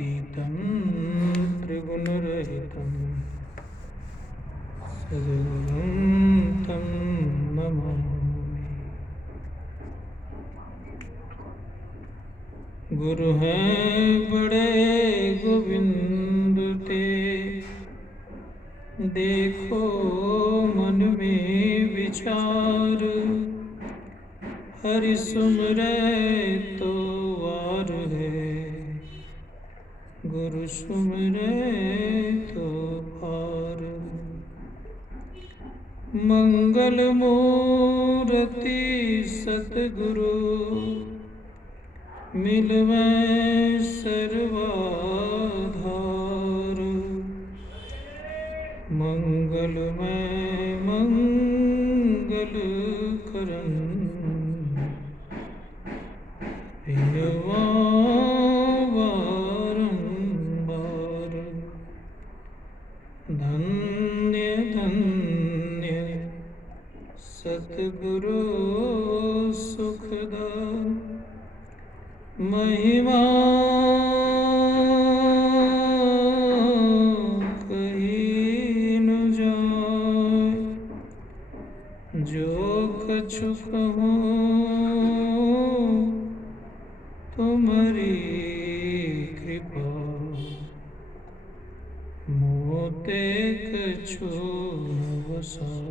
गुणातीतं त्रिगुणरहितं सद्गुरुं तं नमामि। गुरु हैं बड़े गोविंद ते, देखो मन में विचार, हरि सुमरे तो वार है, गुरु सुमरे तो पार। मंगल मूर्ति सतगुरु, मिलवे सर्वाधार। मंगलमय मंगल करन, प्रियवा बारंबार। धन्य धन्य सतगुरु सुखदा, महिमा कही न जाय। जो कछु कहूँ तुम्हारी कृपा, मोते कछु न बसाय।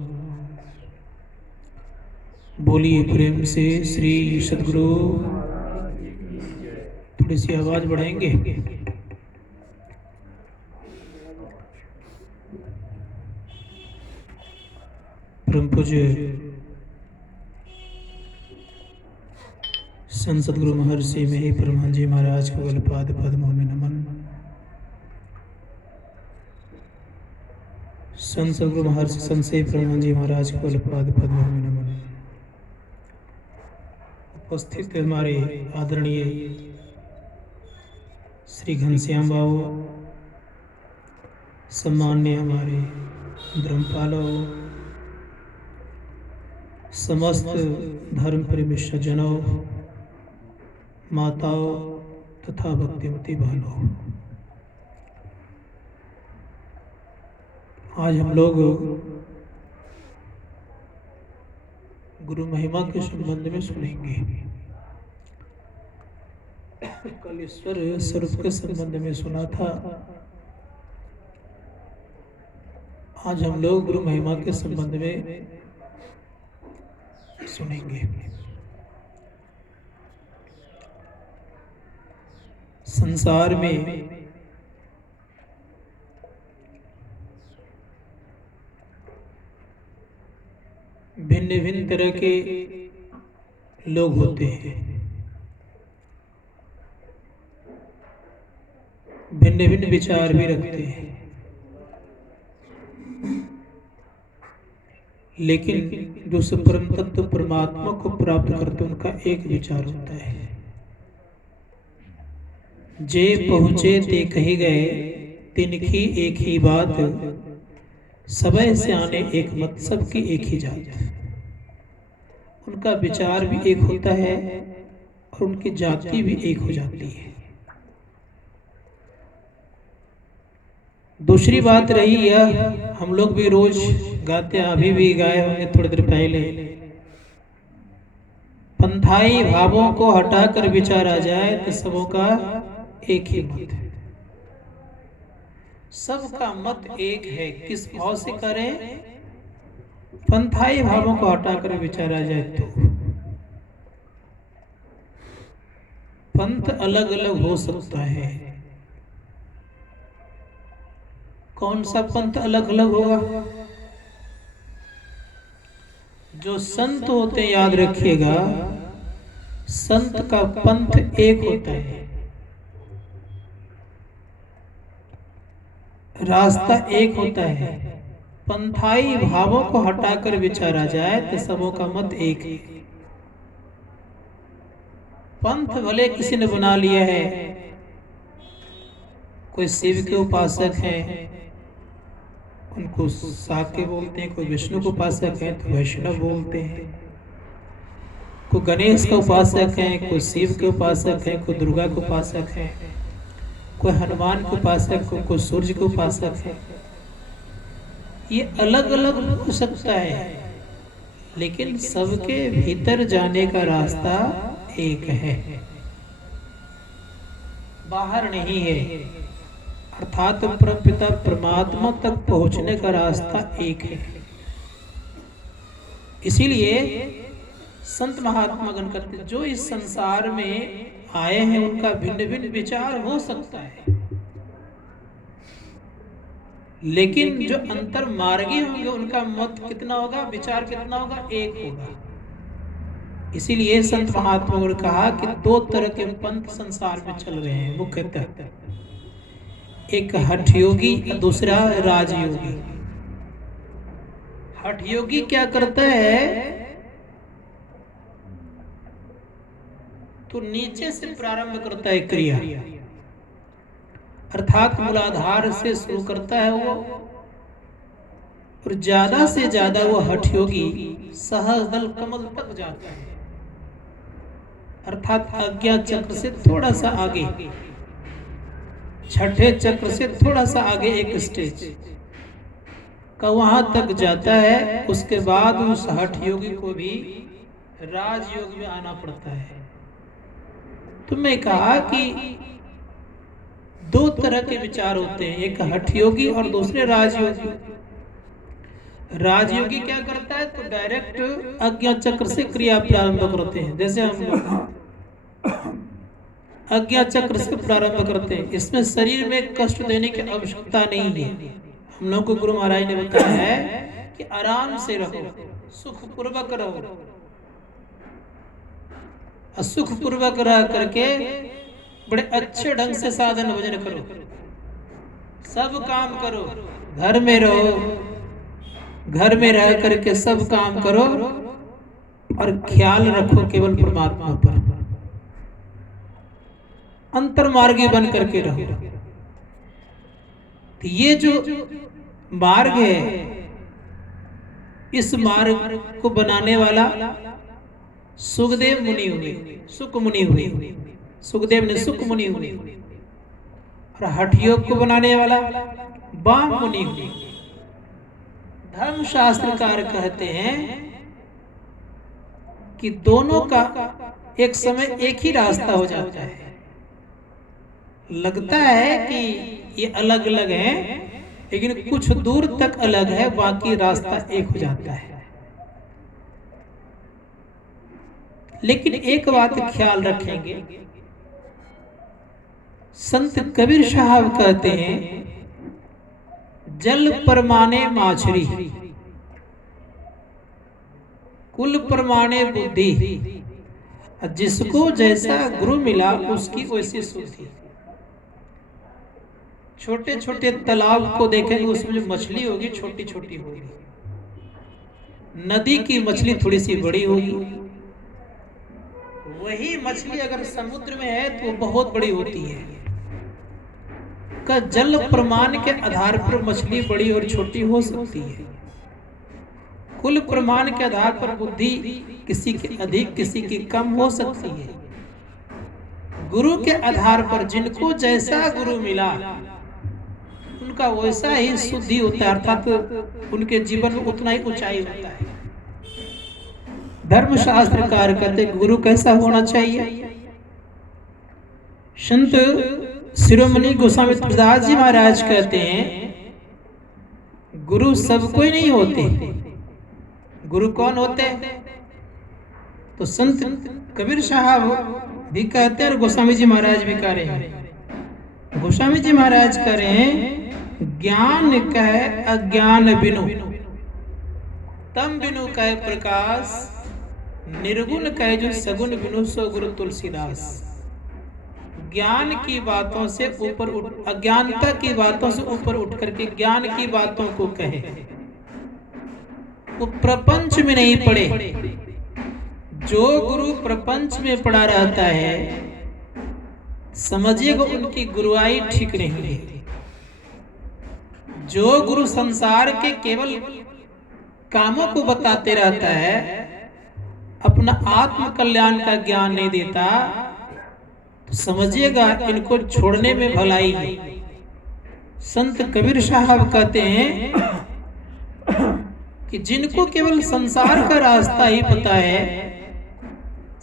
बोलिए प्रेम से श्री सद्गुरु। थोड़ी सी आवाज बढ़ाएंगे। परम पूज्य संत सद्गुरु महर्षि में परमान जी महाराज को गलपाद पद्मों में नमन। संत सद्गुरु महर्षि संत से परमान जी महाराज को गलपाद पद्मों में नमन। उपस्थित हमारे आदरणीय श्री घनश्याम बाबू, सम्मान्य हमारे धर्मपालों, समस्त धर्म प्रेमी सज्जनों, माताओं तथा भक्तिमती बहनों, आज हम लोग गुरु महिमा के संबंध में सुनेंगे। कल ईश्वर स्वरूप के संबंध में सुना था। आज हम लोग गुरु महिमा के संबंध में सुनेंगे। संसार में भिन्न भिन्न तरह के लोग होते हैं, भिन्न भिन्न विचार भी रखते हैं, लेकिन जो परम तत्व परमात्मा को प्राप्त करते उनका एक विचार होता है। जे पहुँचे ते कही गए, तिनकी एक ही बात, सबय से आने एक मत, सबकी एक ही जात। उनका विचार भी एक होता है और उनकी जाति भी एक हो जाती है। दूसरी बात रही यह, हम लोग भी रोज गाते हैं, अभी भी गाए होंगे थोड़ी देर पहले, पंथाई भावों को हटाकर विचार आ जाए तो सबों का एक ही मत है। सबका मत एक है। किस भाव से करें? पंथाई भावों को हटाकर विचार आ जाए तो। पंथ अलग अलग हो सकता है। कौन सा पंथ अलग अलग होगा? जो संत होते हैं, याद रखिएगा, संत का पंथ एक होता है, रास्ता एक होता है। पंथाई भावों को हटाकर विचार आ जाए तो सबों का मत एक है। पंथ भले किसी ने बना लिया है, कोई शिव के उपासक हैं, उनको साके बोलते हैं, कोई विष्णु को उपासक हैं तो वैष्णव बोलते हैं, कोई गणेश का उपासक हैं, कोई शिव के उपासक हैं, कोई दुर्गा के उपासक हैं, कोई हनुमान के उपासक, कोई सूर्य के उपासक है। ये अलग अलग हो सकता है, लेकिन सबके भीतर जाने का रास्ता एक है, बाहर नहीं है। अर्थात परमपिता परमात्मा तक पहुंचने का रास्ता एक है। इसीलिए संत महात्मा गण कहते, जो इस संसार में आए हैं उनका भिन्न भिन्न विचार हो सकता है, लेकिन जो अंतर मार्गी होंगे उनका मत कितना होगा, विचार कितना होगा, एक होगा। इसीलिए संत महात्मा ने कहा कि दो तरह के पंथ संसार में चल रहे हैं मुख्यतः, एक हठ योगी, दूसरा राजयोगी। हठ योगी क्या करता है, तो नीचे से प्रारंभ करता है क्रिया, अर्थात मूलाधार से शुरू करता है वो, और ज्यादा से ज्यादा वो हठ योगी सहस्रदल कमल तक जाता है, अर्थात आज्ञा चक्र से थोड़ा सा आगे, छठे चक्र से थोड़ा सा आगे एक स्टेज का वहां तक जाता है। उसके बाद उस हठ योगी को भी राजयोग में आना पड़ता है। तो मैं कहा कि दो तरह के विचार होते हैं, एक हठ योगी और दूसरे राजयोगी। राजयोगी क्या करता है, तो डायरेक्ट आज्ञा चक्र से क्रिया प्रारंभ करते हैं। जैसे हम आज्ञा चक्र से प्रारंभ करते हैं, इसमें शरीर में कष्ट देने की आवश्यकता नहीं है। हम लोग को गुरु महाराज ने बताया है कि आराम से रहो, सुख पूर्वक रहो, सुख पूर्वक रह करके बड़े अच्छे ढंग से साधन भजन करो, सब काम करो, घर में रहो, घर में रह करके सब काम करो और ख्याल रखो केवल परमात्मा पर, अंतर्मार्गी बन करके रहो। तो ये जो मार्ग है, इस मार्ग को बनाने वाला सुखदेव मुनि हुए, सुख मुनि हुए, सुखदेव ने सुख मुनि हुए, और हठ योग को बनाने वाला वाम मुनि हुए। धर्मशास्त्रकार कहते हैं कि दोनों का एक समय एक ही रास्ता हो जाता है। लगता है कि ये अलग अलग हैं, लेकिन कुछ दूर तक अलग है, बाकी रास्ता एक हो जाता है। लेकिन एक बात ख्याल रखेंगे, संत कबीर साहब कहते हैं, जल परमाने माछरी, कुल परमाने बुद्धि, जिसको जैसा गुरु मिला उसकी वैसी शुद्धि। छोटे छोटे तालाब को देखेंगे, उसमें जो मछली होगी छोटी छोटी होगी, नदी की मछली थोड़ी सी बड़ी होगी, वही मछली अगर समुद्र में है तो बहुत बड़ी होती है। का जल प्रमाण के आधार पर मछली बड़ी और छोटी हो सकती है, कुल प्रमाण के आधार पर बुद्धि किसी की अधिक किसी की कम हो सकती है। गुरु के आधार पर जिनको जैसा गुरु मिला उनका वैसा ही शुद्धि होता है, अर्थात उनके जीवन में उतना ही ऊंचाई होता है। धर्मशास्त्रकार कहते गुरु कैसा होना चाहिए। संत शिरोमणि गोस्वामी तुलसीदास जी महाराज कहते हैं, गुरु सब कोई नहीं होते। गुरु कौन होते हैं, तो संत कबीर साहब भी कहते हैं और गोस्वामी जी महाराज भी कह रहे हैं। गोस्वामी जी महाराज कह रहे हैं, ज्ञान कहे अज्ञान बिनु, तम बिनु कहे प्रकाश, निर्गुण कहे जो सगुण बिनु सो गुरु तुलसीदास। ज्ञान की बातों से ऊपर उठ, अज्ञानता की बातों से ऊपर उठ करके ज्ञान की बातों को कहे, वो प्रपंच में नहीं पड़े। जो गुरु प्रपंच में पड़ा रहता है, समझिएगा उनकी गुरुआई ठीक नहीं है। जो गुरु संसार के केवल कामों को बताते रहता है, अपना आत्म कल्याण का ज्ञान नहीं देता, तो समझिएगा इनको छोड़ने में भलाई है। संत कबीर साहब कहते हैं कि जिनको केवल संसार का रास्ता ही पता है,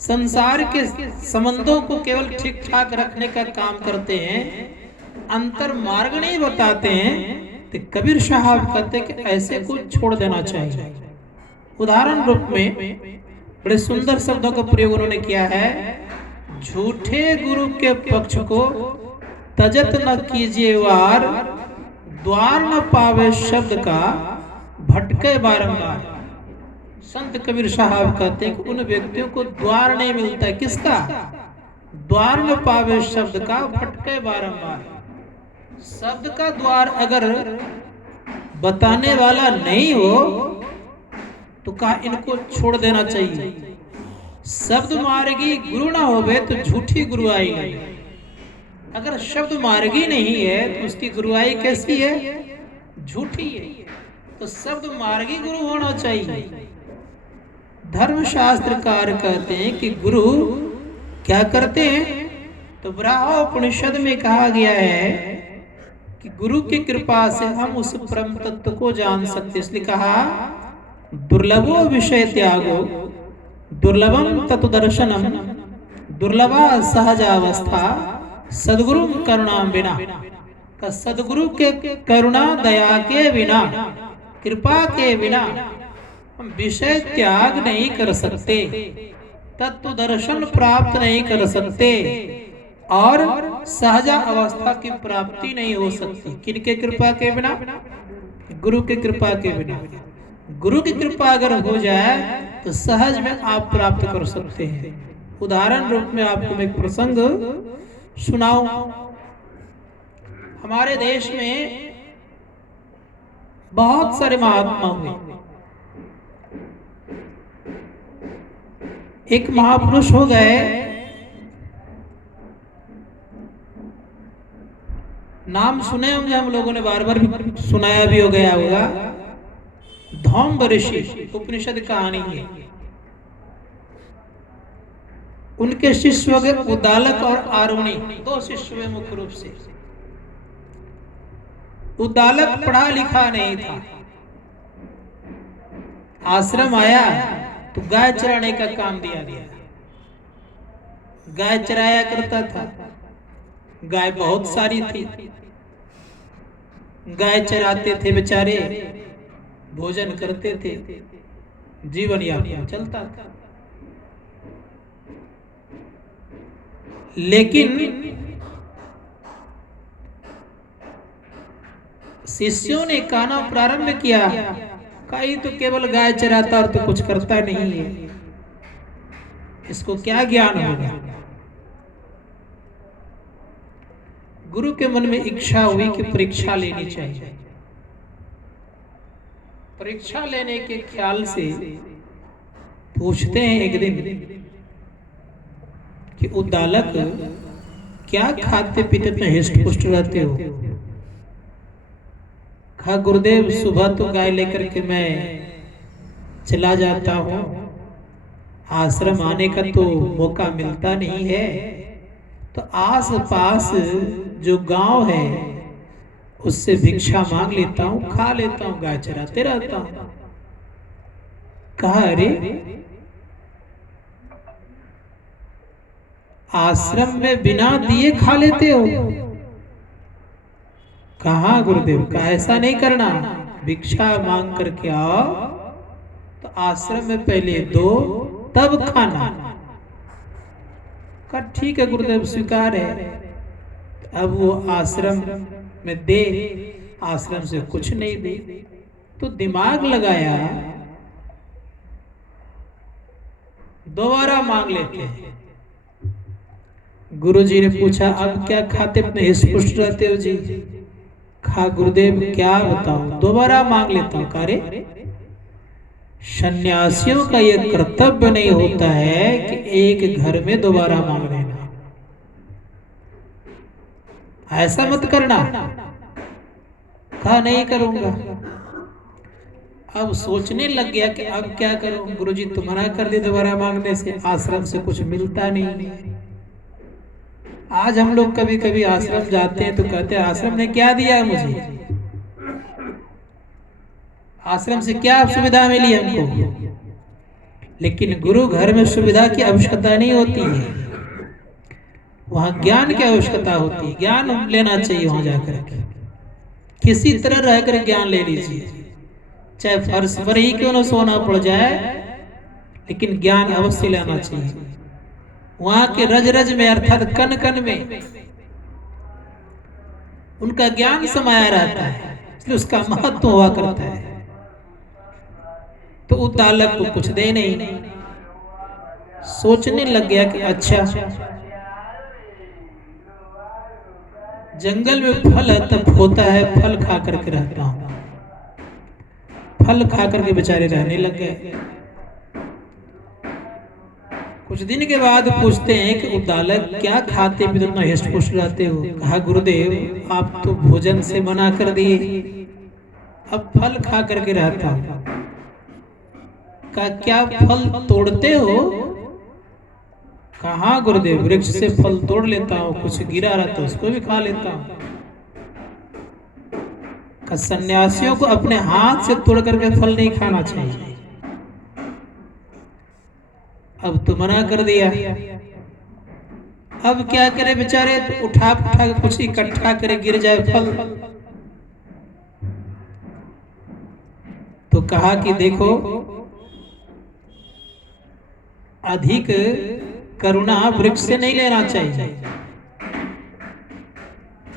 संसार के संबंधों को केवल ठीक ठाक रखने का काम करते हैं, अंतर मार्ग नहीं बताते हैं, तो कबीर साहब कहते हैं कि ऐसे को छोड़ देना चाहिए। उदाहरण रूप में बड़े सुंदर शब्दों का प्रयोग उन्होंने किया है। झूठे गुरु के पक्ष को तजत न कीजिए वार, द्वार न पावे शब्द का भटके बारंबार। संत कबीर साहब कहते हैं कि उन व्यक्तियों को द्वार नहीं मिलता। किसका? द्वार न पावे शब्द का भटके बारंबार। शब्द का द्वार अगर बताने वाला नहीं हो तो कहा इनको छोड़ देना चाहिए। शब्द मार्गी गुरु ना होवे तो झूठी गुरुआई नहीं। अगर शब्द मार्गी नहीं है तो उसकी गुरुआई कैसी है? झूठी है। तो शब्द मार्गी गुरु होना चाहिए। धर्मशास्त्रकार कहते हैं कि गुरु क्या करते हैं? तो ब्रह्मोपनिषद में कहा गया है कि गुरु की कृपा से हम उस परम तत्व को जान सकते। इसलिए कहा दुर्लभो विषय त्यागो दुर्लभम तत्दर्शनम दुर्लभा सहजावस्था सदगुरु करुणाम बिना। का सदगुरु के करुणा दया के बिना, कृपा के बिना हम विषय त्याग नहीं कर सकते, तत्व दर्शन प्राप्त नहीं कर सकते और सहजा अवस्था की प्राप्ति नहीं हो सकती। किनके कृपा के बिना? गुरु की कृपा के बिना। गुरु की कृपा अगर हो जाए तो सहज में आप प्राप्त कर सकते हैं। उदाहरण रूप में आपको मैं एक प्रसंग सुनाऊं। हमारे देश में बहुत सारे महात्मा हुए। एक महापुरुष हो गए, नाम सुने होंगे हम लोगों ने, बार बार सुनाया भी हो गया होगा। धौम्ब ऋषि, उपनिषद कहानी है। उनके शिष्य हो गए उद्दालक और आरुणी, दो शिष्य हुए मुख्य रूप से। उद्दालक पढ़ा लिखा नहीं था। आश्रम आया तो गाय चराने का काम दिया गया। गाय चराया करता था। गाय बहुत सारी थी। गाय चराते थे बेचारे, भोजन करते थे, जीवन यापन चलता था। लेकिन शिष्यों ने कहना प्रारंभ किया, कई तो केवल गाय चराता और तो कुछ करता नहीं है, इसको क्या ज्ञान होगा। गुरु के मन में इच्छा हुई कि परीक्षा लेनी चाहिए। परीक्षा लेने के ख्याल से पूछते हैं एक दिन कि उद्दालक, क्या खाते पीते में हिष्ट पुष्ट रहते हो? कहा गुरुदेव, सुबह तो गाय लेकर के मैं चला जाता हूँ, आश्रम आने का तो मौका मिलता नहीं है, तो आस पास जो गांव है उससे भिक्षा मांग लेता हूँ, खा लेता हूँ, गाय चराते रहता हूँ। कहा अरे, आश्रम में बिना दिए खा लेते हो? कहा गुरुदेव का ऐसा नहीं करना, भिक्षा मांग करके आओ तो आश्रम में पहले दो तब खाना। कहा ठीक है गुरुदेव, स्वीकार है। अब वो आश्रम में दे, आश्रम से कुछ नहीं दे, तो दिमाग लगाया दोबारा मांग लेते हैं। गुरुजी ने पूछा अब क्या खाते अपने हिष्ट रहते हो जी? कहा गुरुदेव क्या बताऊं, दोबारा मांग लेता हूं। कार्य सन्यासियों का यह कर्तव्य नहीं होता है कि एक घर में दोबारा मांग लेना, ऐसा मत करना। कहा नहीं करूंगा। अब सोचने लग गया कि अब क्या करूं, गुरुजी तो मना कर दिए दोबारा मांगने से, आश्रम से कुछ मिलता नहीं। आज हम लोग कभी कभी आश्रम जाते हैं तो कहते हैं आश्रम ने क्या दिया है मुझे, आश्रम से क्या सुविधा मिली हमको। लेकिन गुरु घर में सुविधा की आवश्यकता नहीं होती है, वहां ज्ञान की आवश्यकता होती है। ज्ञान लेना चाहिए वहां जाकर के, किसी तरह रहकर ज्ञान ले लीजिए, चाहे फर्श पर ही क्यों न सोना पड़ जाए, लेकिन ज्ञान अवश्य लेना चाहिए। वहां के रज रज में अर्थात कण कण में उनका ज्ञान समाया रहता है, इसलिए उसका महत्व हुआ करता है। तो उद्दालक को कुछ दे नहीं, सोचने लग गया कि अच्छा जंगल में फल है तब होता है, फल खा करके रहता हूं। फल खा करके बेचारे रहने लग गए। कुछ दिन के बाद पूछते हैं कि उद्दालक क्या खाते पीते इतना हृष्ट पुष्ट रहते हो। कहा गुरुदेव आप तो भोजन से मना कर दिए, अब फल खा करके रहता हूं। कहा क्या फल तोड़ते हो। कहा गुरुदेव वृक्ष से फल तोड़ लेता हूं, कुछ गिरा रहता उसको भी खा लेता हूं। सन्यासियों को अपने हाथ से तोड़ करके फल नहीं खाना चाहिए। अब तो मना कर दिया, अब क्या करे बेचारे, तो उठा उठा के कुछ इकट्ठा करे, गिर जाए फल। तो कहा कि देखो अधिक करुणा वृक्ष से नहीं लेना चाहिए,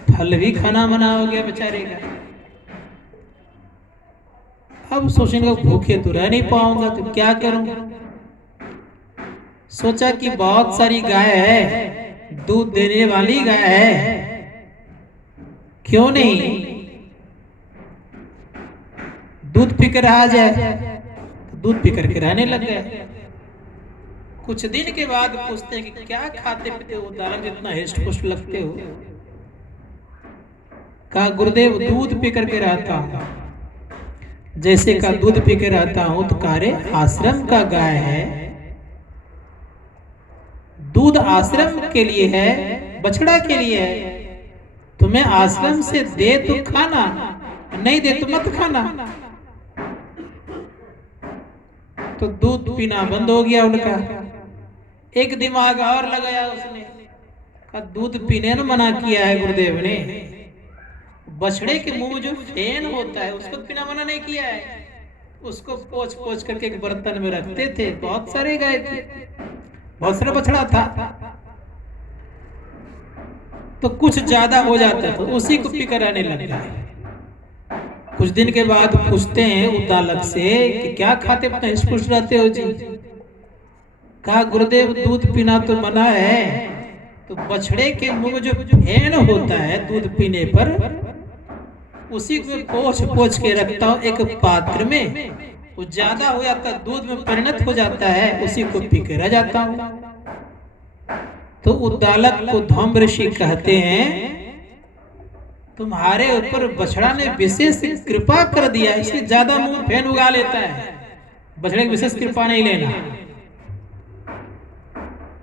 फल भी खाना मना हो गया बेचारे का। अब सोचेंगे भूखे तो रह नहीं पाऊंगा तो क्या करूं। सोचा कि बहुत सारी गाय है, दूध देने वाली गाय है, क्यों नहीं दूध पीकर आ जाए। तो दूध पी करके रहने लग गए। कुछ दिन के बाद पूछते हैं कि क्या खाते पीते हो उद्दालक, जितना हृष्ट पुष्ट लगते हो। कहा गुरुदेव दूध पी करके रहता हूं। जैसे का दूध पी के रहता हूं तो कार्य आश्रम का गाय है, दूध आश्रम के लिए है, बछड़ा के लिए है। तुम्हें आश्रम से दे तो खाना, नहीं दे तो मत खाना। तो दूध पीना बंद हो गया उनका। एक दिमाग और लगाया उसने, कहा दूध पीने न मना किया है गुरुदेव ने, बछड़े के मुंह में जो फेन होता है उसको पीना मना नहीं किया है। उसको पोंछ पोंछ करके एक बर्तन में रखते थे, बहुत सारे गाय थे, बहुत सारा बछड़ा था, तो कुछ ज्यादा हो जाता तो उसी को पीकर रहने लग गए। कुछ दिन के बाद पूछते हैं उद्दालक से कि क्या खाते अपना स्पुष्ट रहते हो जी। कहा गुरुदेव दूध पीना तो मना है, तो बछड़े के मुंह में जो फेन होता है दूध पीने पर, उसी को पोंछ पोंछ के रखता हूं एक पात्र में। वो ज्यादा हो जाता दूध में परिणत हो जाता है, उसी को पी के रह जाता हूं। तो उद्दालक को धम्म ऋषि कहते हैं तुम्हारे ऊपर बछड़ा ने विशेष कृपा कर दिया, इसलिए ज्यादा मुंह फेन उगा लेता है, बछड़े की विशेष कृपा नहीं लेना।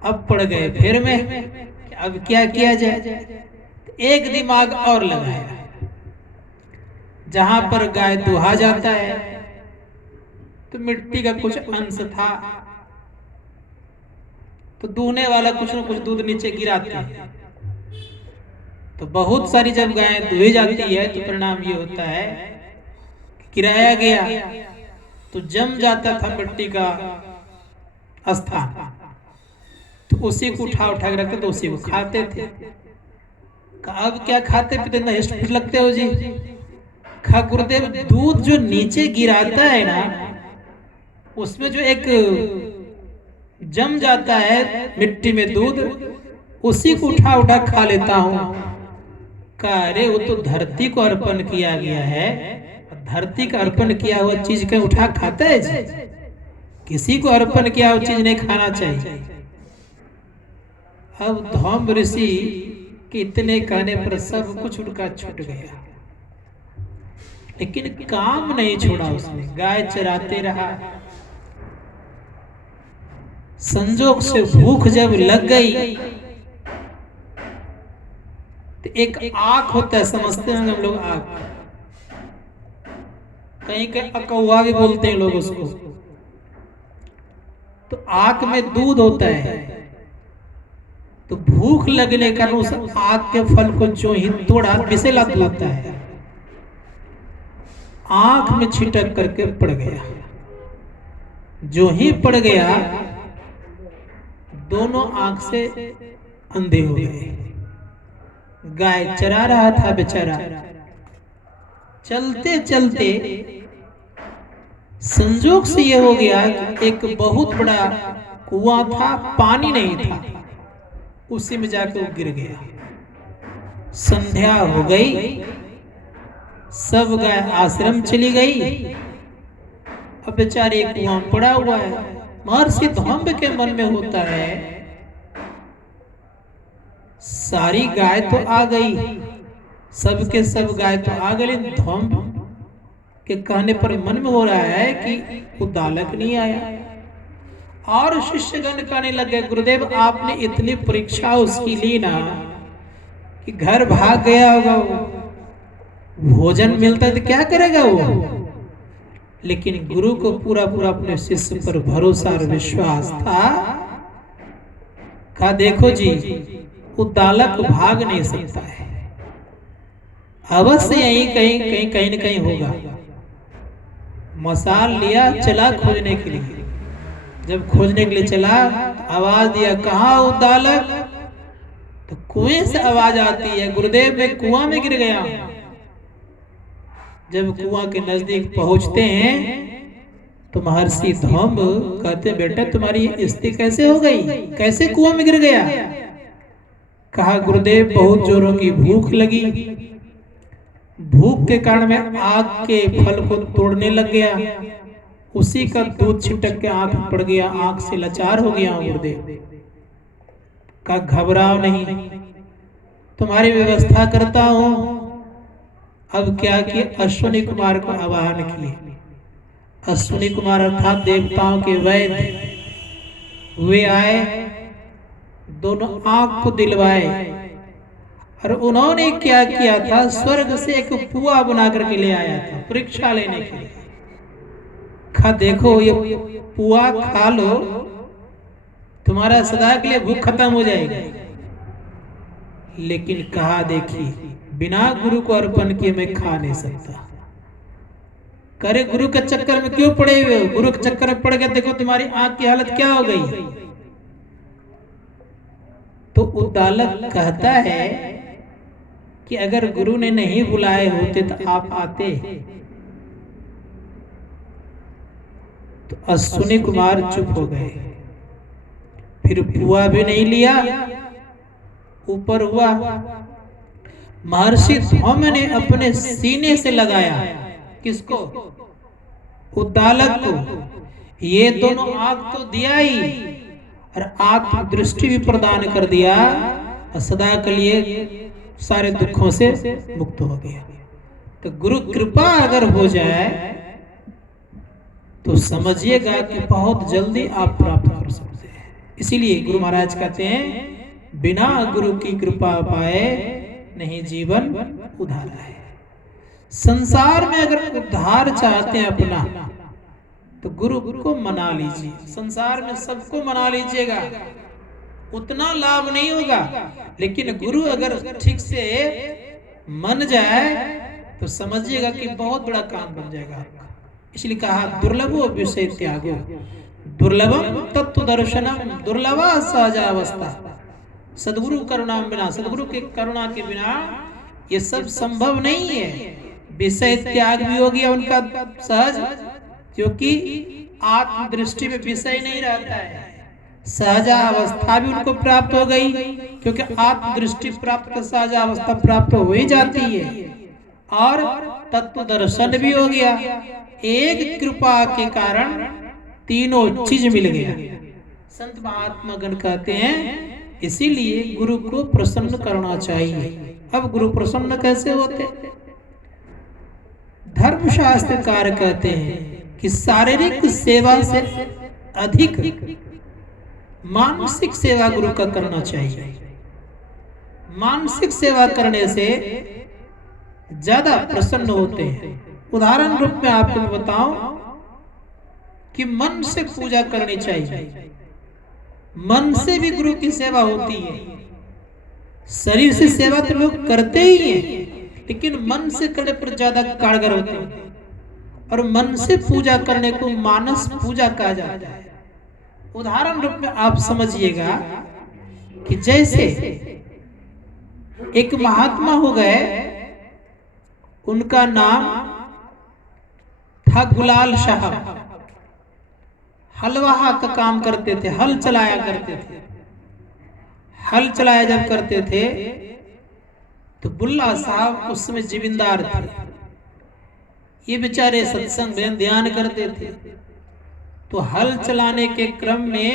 अब पड़ गए फिर में, अब क्या किया जाए। एक दिमाग और लगाया, जहां पर गाय दुहा जाता है तो मिट्टी का कुछ अंश था, तो दूहने वाला कुछ न कुछ दूध नीचे गिराते हैं। तो बहुत सारी जब गाय दुही जाती है तो परिणाम ये होता है गिराया गया तो जम जाता था मिट्टी का स्थान, तो उसी को उठा उठा के रखते तो उसी को खाते थे। अब क्या खाते पीते ना हृष्ट पुष्ट लगते हो जी। खा गुरुदेव दूध जो नीचे गिराता है ना, उसमें जो एक जम जाता है मिट्टी में दूध, उसी को उठा उठा खा लेता हूं। अरे वो तो धरती को अर्पण किया गया है, धरती का अर्पण किया हुआ चीज कहीं उठा खाता है जी। किसी को अर्पण किया हुआ चीज नहीं खाना चाहिए। अब धम्म ऋषि के इतने कहने पर सब कुछ उनका छूट गया, लेकिन काम नहीं छोड़ा उसने, गाय चराते रहा। संजोग से भूख जब लग गई तो एक आँख होता है, समझते हैं हम लोग आँख, कहीं कहीं अकौवा भी बोलते हैं लोग उसको। तो आँख में दूध होता है, तो भूख लगने का उस आँख के फल को जो ही तोड़ा विषैला दूध होता है, आँख में छिटक करके पड़ गया। जो ही पड़ गया दोनों आँख से अंधे हो गए। गाय चरा रहा था बेचारा, चलते चलते संजोग से ये हो गया कि एक बहुत बड़ा कुआं था, पानी नहीं था, उसी में जाकर वो गिर गया। संध्या हो गई, सब गाय आश्रम चली गई, अब बेचारे कुआं पड़ा हुआ है। महर्षि धौम्य के मन में होता है सारी गाय तो आ गई, सबके सब गाय तो आ गई, धौम्य के कहने पर मन में हो रहा है कि उद्दालक नहीं आया। और शिष्यगण कहने लगे, गुरुदेव आपने इतनी परीक्षा उसकी ली ना कि घर भाग गया होगा, वो भोजन मिलता तो क्या करेगा वो। लेकिन गुरु को पूरा पूरा अपने शिष्य पर भरोसा और विश्वास था। कहा देखो जी, उद्दालक भाग नहीं सकता है, अवश्य यही कहीं कहीं कहीं न कहीं होगा। मसाल लिया, चला खोजने के लिए। जब खोजने के लिए चला, आवाज दिया, कहाँ उद्दालक? तो कुएं से आवाज आती है, गुरुदेव मैं कुआं में गिर गया। जब कुआं के नजदीक पहुंचते हैं तो महर्षि धौम्य कहते, बेटा तुम्हारी स्थिति कैसे हो गई, कैसे कुआं में गिर गया? कहा गुरुदेव बहुत जोरों की भूख लगी, भूख के कारण मैं आग के फल को तोड़ने लग गया, उसी का दूध छिटक के आंख पड़ गया, आंख से लाचार हो गया गुरुदेव। का घबराओ नहीं, तुम्हारी व्यवस्था करता हूं। अब क्या किए, अश्विनी कुमार को आवाहन किए। अश्विनी कुमार अर्थात देवताओं के वैद्य वे आए, दोनों आंख को दिलवाए, और उन्होंने क्या किया था, स्वर्ग से एक पुआ बना करके ले आया था परीक्षा लेने के लिए। खा देखो ये पुआ खा लो, तुम्हारा सदा के लिए भूख खत्म हो जाएगी। लेकिन कहा देखिए, बिना गुरु को अर्पण किए मैं खा नहीं सकता। करे गुरु के चक्कर में क्यों पड़े हुए हो? गुरु के चक्कर में पड़ गए, देखो तुम्हारी आंख की हालत क्या हो गई। तो उद्दालक कहता है कि अगर गुरु ने नहीं बुलाए होते तो आप आते। तो अश्विनी कुमार चुप हो गए, फिर पुआ भी नहीं लिया, ऊपर हुआ। महर्षि धौम्य ने अपने सीने से लगाया, किसको? उद्दालक को। ये दोनों आग तो दिया ही, और आत्म दृष्टि भी प्रदान कर दिया, और सदा के लिए सारे दुखों से मुक्त हो गया। तो गुरु कृपा अगर हो जाए तो समझिएगा कि बहुत जल्दी आप प्राप्त कर सकते हैं। इसीलिए गुरु महाराज कहते हैं, बिना गुरु की कृपा पाए नहीं जीवन उधार है। संसार में अगर उद्धार चाहते हैं अपना, तो गुरु को मना लीजिए। संसार में सबको मना लीजिएगा, उतना लाभ नहीं होगा, लेकिन गुरु अगर ठीक से मन जाए तो समझिएगा कि बहुत बड़ा काम बन जाएगा आपका। इसलिए कहा दुर्लभो विषय त्यागो, दुर्लभम तत्व दर्शनम, दुर्लभा सहजावस्था। सदगुरु करुणा बिना, सदगुरु के करुणा के बिना ये सब संभव नहीं है। विषय त्याग भी हो गया उनका सहज, क्योंकि आत्म दृष्टि में विषय नहीं रहता है। सहजा अवस्था भी उनको प्राप्त हो गई, क्योंकि आत्म दृष्टि प्राप्त सहजा अवस्था प्राप्त हो ही जाती है, और तत्व दर्शन भी हो गया। एक कृपा के कारण तीनों चीज मिल गया। संत महात्मा गण कहते हैं, इसीलिए गुरु को प्रसन्न करना चाहिए। अब गुरु प्रसन्न कैसे होते? धर्मशास्त्रकार कहते हैं कि शारीरिक सेवा से अधिक मानसिक सेवा गुरु का करना चाहिए। मानसिक सेवा करने से ज्यादा प्रसन्न होते हैं। उदाहरण रूप में आपको बताऊं कि मन से पूजा करनी चाहिए। मन से भी गुरु की सेवा होती है। शरीर से सेवा तो लोग करते ही हैं, लेकिन मन से करने पर ज्यादा कारगर होते हैं। और मन से पूजा करने को मानस पूजा कहा जाता है। उदाहरण रूप में आप समझिएगा कि जैसे एक महात्मा हो गए, उनका नाम था गुलाल साहब। हलवाहा का काम करते थे, हल चलाया करते थे। हल चलाया जब करते थे तो बुल्ला साहब उस समय जिम्मेदार थे। ये बेचारे सत्संग में ध्यान करते थे, तो हल चलाने के क्रम में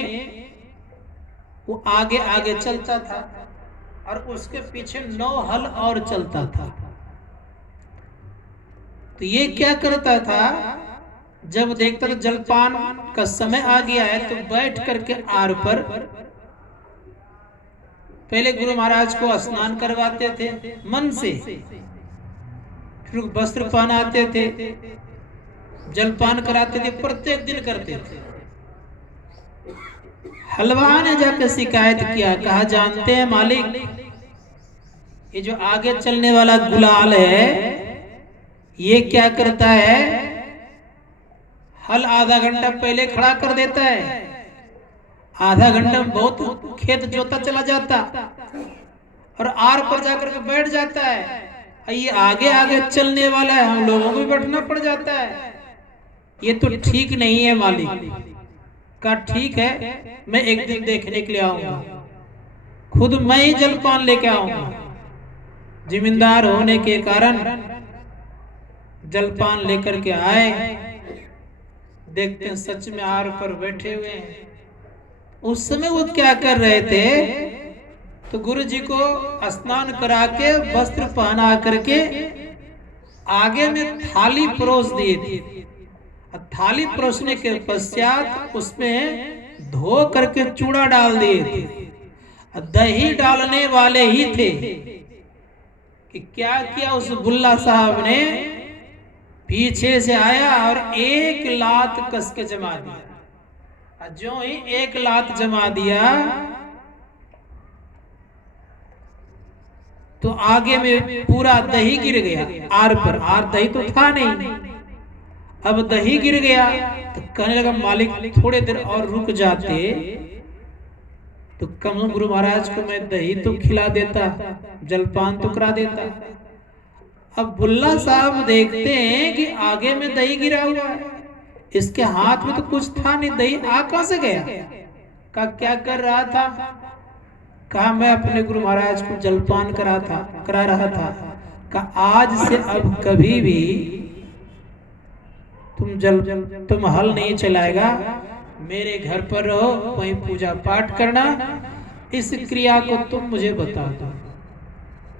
वो आगे आगे चलता था और उसके पीछे 9 हल और चलता था। तो ये क्या करता था, जब देखता था जलपान का समय आ गया है तो बैठ करके आर पर पहले गुरु महाराज को स्नान करवाते थे मन से, फिर वस्त्र पहनाते थे, जलपान कराते थे, प्रत्येक दिन करते थे। हलवा ने जाकर शिकायत किया, कहा जानते हैं मालिक, ये जो आगे चलने वाला गुलाल है ये क्या करता है, हल आधा घंटा पहले खड़ा कर देता है, आधा घंटा में बहुत खेत जोता चला जाता और आर पर जाकर के बैठ जाता है। ये आगे आगे चलने वाला है, हम लोगों को भी बैठना पड़ जाता है। ये तो ठीक नहीं है मालिक। का ठीक है, मैं एक दिन देखने के लिए आऊंगा, खुद मैं ही जलपान लेके आऊंगा। जिम्मेदार होने के कारण जलपान लेकर के आए, देखते हैं सच में आर पर बैठे हुए हैं। उस समय वो क्या कर रहे थे, तो गुरु जी को स्नान करा के वस्त्र पहना करके आगे में थाली परोस दिए थे। थाली परोसने के पश्चात उसमें धो करके चूड़ा डाल दिए थे। दही डालने वाले ही थे कि क्या किया, उस बुल्ला साहब ने पीछे से आया और एक लात कस के जमा दिया। जो ही एक लात जमा दिया तो आगे में पूरा दही गिर गया आर पर। आर दही तो था नहीं, अब दही गिर गया तो कहने लगा मालिक थोड़े देर और रुक जाते तो कम गुरु महाराज को मैं दही तो खिला देता, जलपान तो करा देता। अब बुल्ला साहब देखते हैं कि आगे में दही गिरा हुआ है, इसके हाथ में तो कुछ था नहीं, दही आ कहां से गया। का क्या कर रहा था, कहा मैं अपने गुरु महाराज को जलपान करा रहा था। का आज से अब कभी भी तुम हल नहीं चलाएगा, मेरे घर पर रहो, वहीं पूजा पाठ करना, इस क्रिया को तुम मुझे बता दो।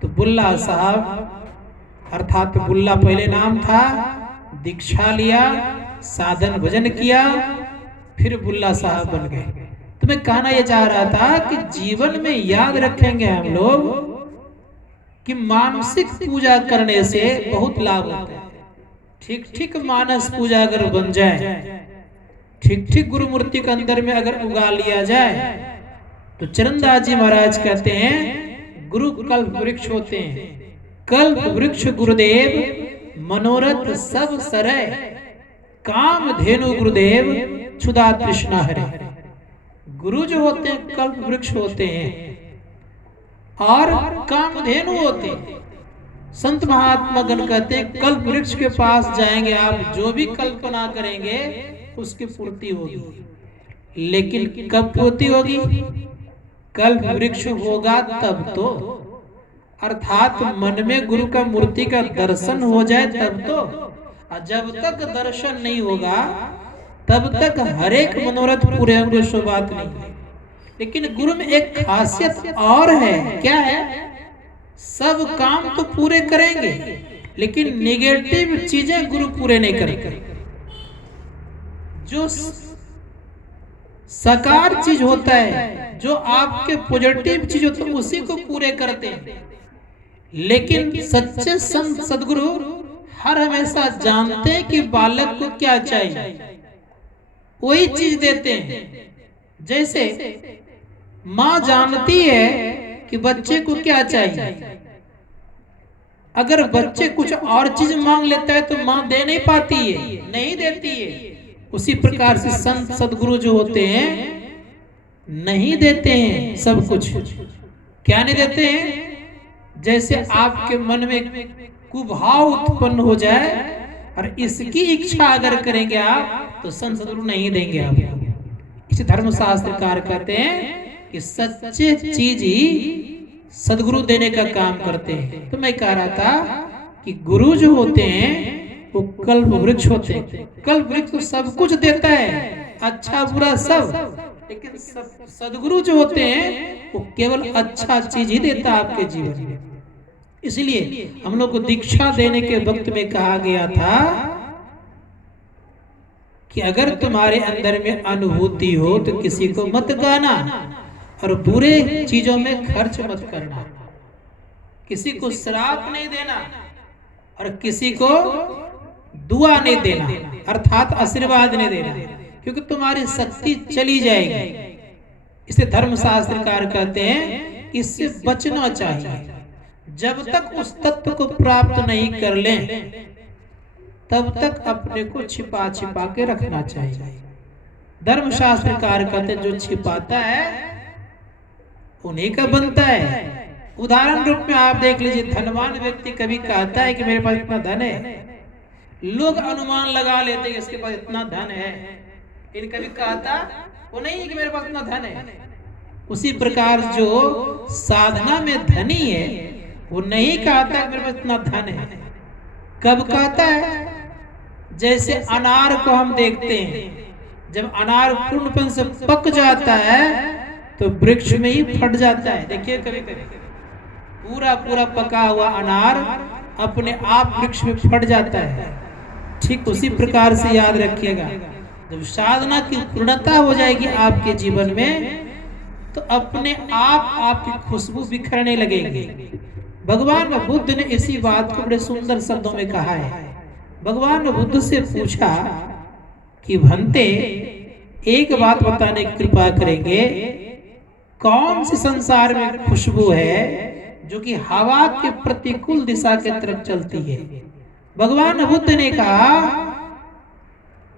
तो बुल्ला साहब, अर्थात बुल्ला पहले नाम था, दीक्षा लिया, साधन भजन किया, फिर बुल्ला साहब बन गए। तो मैं कहना यह चाह रहा था कि जीवन में याद रखेंगे हम लोग कि मानसिक पूजा करने से बहुत लाभ होता है। ठीक ठीक मानस पूजा अगर बन जाए, ठीक ठीक गुरु मूर्ति के अंदर में अगर उगा लिया जाए, तो चरणदास जी महाराज कहते हैं गुरु कल्प वृक्ष होते हैं। कल्प वृक्ष गुरुदेव मनोरथ सब सरय, काम धेनु गुरुदेव क्षुधा तृष्णा हरे। गुरु जो होते हैं कल्प वृक्ष होते हैं और कामधेनु होते हैं। संत महात्मा गण कहते हैं कल्प वृक्ष के पास जाएंगे आप, जो भी कल्पना करेंगे उसकी पूर्ति होगी। लेकिन कब पूर्ति होगी, कल्प वृक्ष होगा तब तो, अर्थात मन में गुरु का मूर्ति का दर्शन हो जाए तब तो। जब तक दर्शन नहीं होगा तब तक हर एक मनोरथ पूरे होंगे, सो बात नहीं है। लेकिन गुरु में एक खासियत और है, क्या है, सब काम तो पूरे करेंगे लेकिन नेगेटिव चीजें गुरु पूरे नहीं करेंगे। जो साकार चीज होता है, जो आपके पॉजिटिव चीज होता है उसी को पूरे करते हैं। लेकिन सच्चे संत सदगुरु हर हमेशा जानते हैं कि बालक को क्या चाहिए, वही चीज देते हैं। जैसे माँ जानती है कि बच्चे को क्या चाहिए, अगर बच्चे कुछ और चीज मांग लेता है तो माँ दे नहीं पाती है, नहीं देती है। उसी प्रकार से संत सदगुरु जो होते हैं नहीं देते हैं सब कुछ। क्या नहीं देते हैं? जैसे आपके मन में कुभाव उत्पन्न हो जाए और इसकी इच्छा अगर करेंगे आप तो संत सदगुरु नहीं देंगे आपको। इसे धर्मशास्त्रकार कहते हैं कि सच्चे चीज ही सदगुरु देने का काम करते हैं। तो मैं कह रहा था कि गुरु जो होते हैं वो कल्प वृक्ष होते हैं। कल्प वृक्ष तो सब कुछ देता है, अच्छा बुरा सब, लेकिन सदगुरु जो होते हैं वो केवल अच्छा चीज ही देता है आपके जीवन में। इसलिए हम लोग को दीक्षा देने के वक्त में कहा गया था कि अगर तुम्हारे अंदर में अनुभूति हो तो किसी को मत गाना और बुरे चीजों में खर्च मत करना, किसी को श्राप नहीं देना और किसी को दुआ नहीं देना, अर्थात आशीर्वाद नहीं देना, क्योंकि तुम्हारी शक्ति चली जाएगी। इसे धर्मशास्त्रकार कहते हैं इससे बचना चाहिए। जब तक उस तत्व को प्राप्त नहीं कर लें तब तक अपने को छिपा छिपा के रखना चाहिए। धर्मशास्त्रकार कहते हैं जो छिपाता है उन्हीं का बनता है। उदाहरण रूप में आप देख लीजिए, धनवान व्यक्ति कभी कहता है कि मेरे पास इतना धन है, लोग अनुमान लगा लेते हैं इसके पास इतना धन है, लेकिन कभी कहता वो नहीं है कि मेरे पास इतना धन है। उसी प्रकार जो साधना में धनी है वो नहीं कहता है मेरे पास इतना धन है। कब कहता है? जैसे अनार को हम देखते हैं, जब अनार पूर्णपन से पक जाता है तो वृक्ष में ही फट जाता है। देखिए कभी कभी पूरा पूरा पका हुआ अनार अपने आप वृक्ष में फट जाता है। ठीक उसी प्रकार से याद रखिएगा, जब साधना की पूर्णता हो जाएगी आपके जीवन में तो अपने आप आपकी खुशबू बिखरने लगेगी। भगवान बुद्ध ने इसी बात को बड़े सुंदर शब्दों में कहा है। भगवान बुद्ध से पूछा कि भंते एक बात बताने की कृपा करेंगे, कौन सी संसार में खुशबू है जो कि हवा के प्रतिकूल दिशा की तरफ चलती है? भगवान बुद्ध ने कहा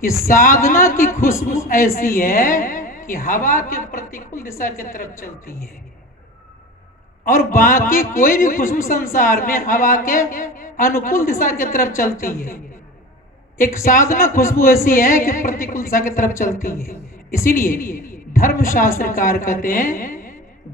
कि साधना की खुशबू ऐसी है कि हवा के प्रतिकूल दिशा की तरफ चलती है, और बाकी कोई भी खुशबू संसार में हवा के अनुकूल दिशा की तरफ चलती है। एक साधना खुशबू ऐसी है कि प्रतिकूल दिशा की तरफ चलती है। इसीलिए धर्मशास्त्रकार कहते हैं